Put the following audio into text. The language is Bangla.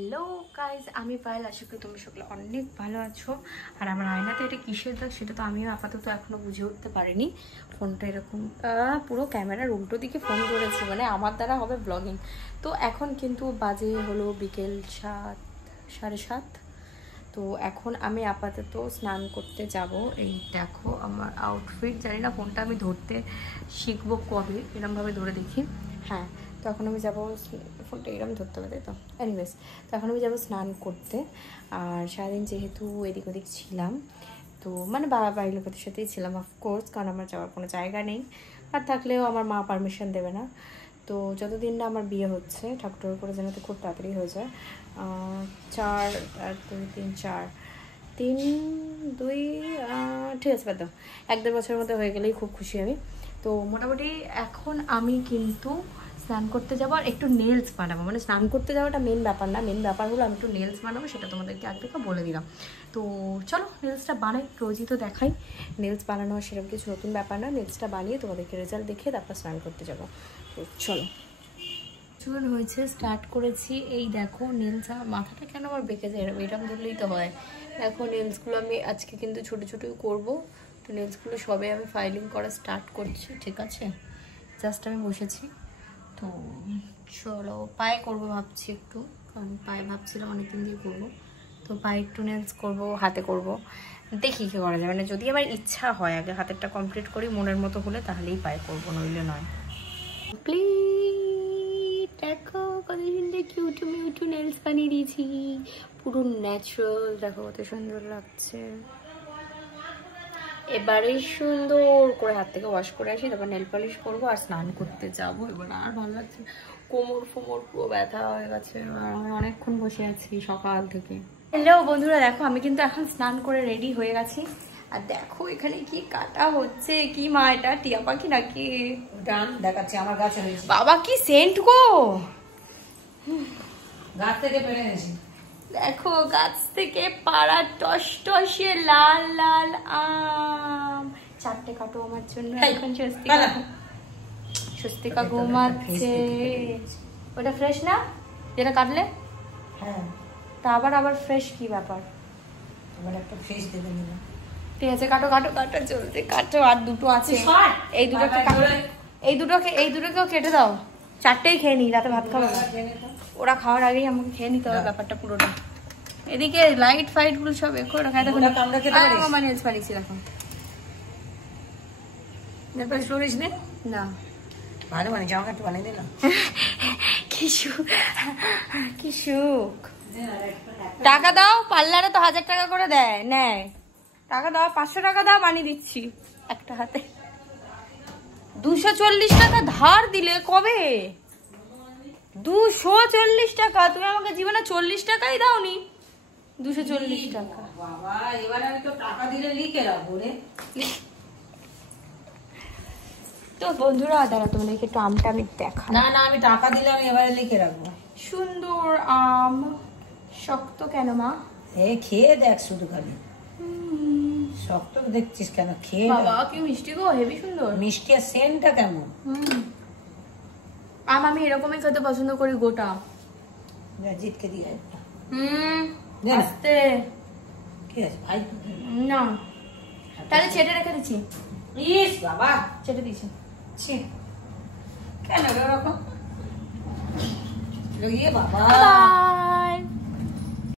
হ্যালো গাইজ, আমি পায়েল। আশা করি তোমরা সকলে অনেক ভালো আছো। আর আমার আয়নাতে এটা কিসের দাগ সেটা তো আমিও আপাতত এখনো বুঝে উঠতে পারিনি। ফোনটা এরকম পুরো ক্যামেরার উল্টো দিকে ফোন করেছি, মানে আমার দ্বারা হবে ব্লগিং। তো এখন কিন্তু বাজে হলো বিকেল 7:30। তো এখন আমি আপাতত স্নান করতে যাব। এই দেখো আমার আউটফিট। জানি না ফোনটা আমি ধরতে শিখবো কবে, এরমভাবে ধরে দেখি। হ্যাঁ, তো এখন আমি যাবো, ফোনটা এরকম ধরতে হবে, তাই তো। এনিওয়েজ, তো এখন আমি যাবো স্নান করতে। আর সারাদিন যেহেতু এদিক ওদিক ছিলাম, তো মানে বাড়ির লোকেদের সাথেই ছিলাম অফকোর্স, কারণ আমার যাওয়ার কোনো জায়গা নেই। আর থাকলেও আমার মা পারমিশন দেবে না। তো যতদিন না আমার বিয়ে হচ্ছে, ঠাকুর করে যেন তো খুব তাড়াতাড়ি হয়ে যায়। 4 আর 2 3 4 3 2 ঠিক আছে, বাদ দাও। 1-1.5 বছরের মধ্যে হয়ে গেলেই খুব খুশি আমি। তো মোটামুটি এখন আমি কিন্তু স্নান করতে যাবো আর একটু নেলস বানাবো। মানে স্নান করতে যাওয়াটা মেন ব্যাপার না, মেন ব্যাপার হলো আমি একটু নেলস বানাবো, সেটা তোমাদেরকে আগে থেকে বলে দিলাম। তো চলো নেলসটা বানাই, রোজই তো দেখাই। নেলস বানানো সেরকম কিছু নতুন ব্যাপার না, নেলসটা বানিয়ে তোমাদেরকে রেজাল্ট দেখিয়ে তারপর স্নান করতে যাবো। তো চলো, চুল হয়েছে, স্টার্ট করেছি। এই দেখো নেলস, মাথাটা কেন আমার বেঁকে যায়, এরকম ধরলেই তো হয়। দেখো নেলসগুলো আমি আজকে কিন্তু ছোটো ছোটোই করবো। তো নেলসগুলো সবে আমি ফাইলিং করা স্টার্ট করছি, ঠিক আছে। জাস্ট আমি বসেছি। তো চলো পায়ে করবো ভাবছি একটু, কারণ পায়ে ভাবছিলাম অনেকদিন দিয়ে করবো। তো পায়ে একটু নেলস করবো, হাতে করবো, দেখি কী করা যায়। মানে যদি আমার ইচ্ছা হয়, আগে হাতেরটা কমপ্লিট করি, মনের মতো হলে তাহলেই পায়ে করবো, নইলে নয়। প্লিজ দেখো কত সুন্দর কিউট মিউট নেলস বানিয়ে দিয়েছি, পুরো ন্যাচারাল। দেখো কত সুন্দর লাগছে। এবারে সুন্দর করে হাত থেকে ওয়াশ করে আসি, তারপর নেল পলিশ করবো আর স্নান করতে যাবো। এবার আর ভালো লাগছে, কোমর ফোমর পুরো ব্যথা হয়ে গেছে। আমি অনেকক্ষণ বসে আছি সকাল থেকে। হ্যালো বন্ধুরা, দেখো আমি কিন্তু এখন স্নান করে রেডি হয়ে গেছি। আর দেখো এখানে কি কাটা হচ্ছে, কি মা এটা টিয়া পাখি নাকি? গান দেখাচ্ছে আমার গাছে হয়েছে। বাবা কি সেন্ট গো, গাছ থেকে পেরে এনেছি। দেখো গাছ থেকে পাড়া টসটসে লাল লাল আম। 4টে কাটো আমার জন্য। এখন স্বস্তিকা ঘুমাচ্ছে। ওটা ফ্রেশ না যেটা কাটলে? হ্যাঁ, তা আবার ফ্রেশ কি ব্যাপার? এবার একটা ফ্রেশ দিয়ে নিলাম। ঠিক আছে, কাটো কাটো কাটো, চলছে কাটো। আর দুটো আছে, এই দুটোকে এই দুটোকেও কেটে দাও। 4টেই খেয়ে নি, রাতে ভাত খাবো। ওরা খাওয়ার আগেই আমাকে খেয়ে নিতে হবে ব্যাপারটা পুরোটা। এদিকে লাইট ফাইট গুলো সব এখো রাখা। দেখো আমার নেলস বানিয়েছি, দেখো নেল পলিশ করিস নে? না, ভালো বানিয়েছি, আমাকে একটু বানিয়ে দিলাম। কি সুখ। টাকা দাও, পার্লারে তো 1000 টাকা করে দেয় নেয়। টাকা দাও, 500 টাকা দাও, বানিয়ে দিচ্ছি একটা হাতে। 240 টাকা ধার দিলে কবে? 240 টাকা? তুমি আমাকে জীবনে 40 টাকাই দাওনি। 240 টাকা। বাবা, এবার আমি তো টাকা দিলে লিখে রাখবো রে। তো বন্ধুরা দাঁড়া, তোমাদেরকে একটু আমটা আমি দেখা। না না, আমি টাকা দিলে আমি এবারে লিখে রাখবো। সুন্দর আম। শক্ত কেন মা? খেয়ে দেখ শুধু খালি। শক্ত দেখছিস কেন? খেয়ে বাবা কি মিষ্টি গো, হেভি সুন্দর মিষ্টি। আর সেন্টটা কেমন? আম আমি এরকমই খেতে পছন্দ করি, গোটা। জিতকে দিয়ে আস্তে। ঠিক আছে ভাই, না তাহলে ছেটে রেখে দিচ্ছি। ইস বাবা, ছেটে দিচ্ছি। কেন ওরকম? ইয়ে বাবা,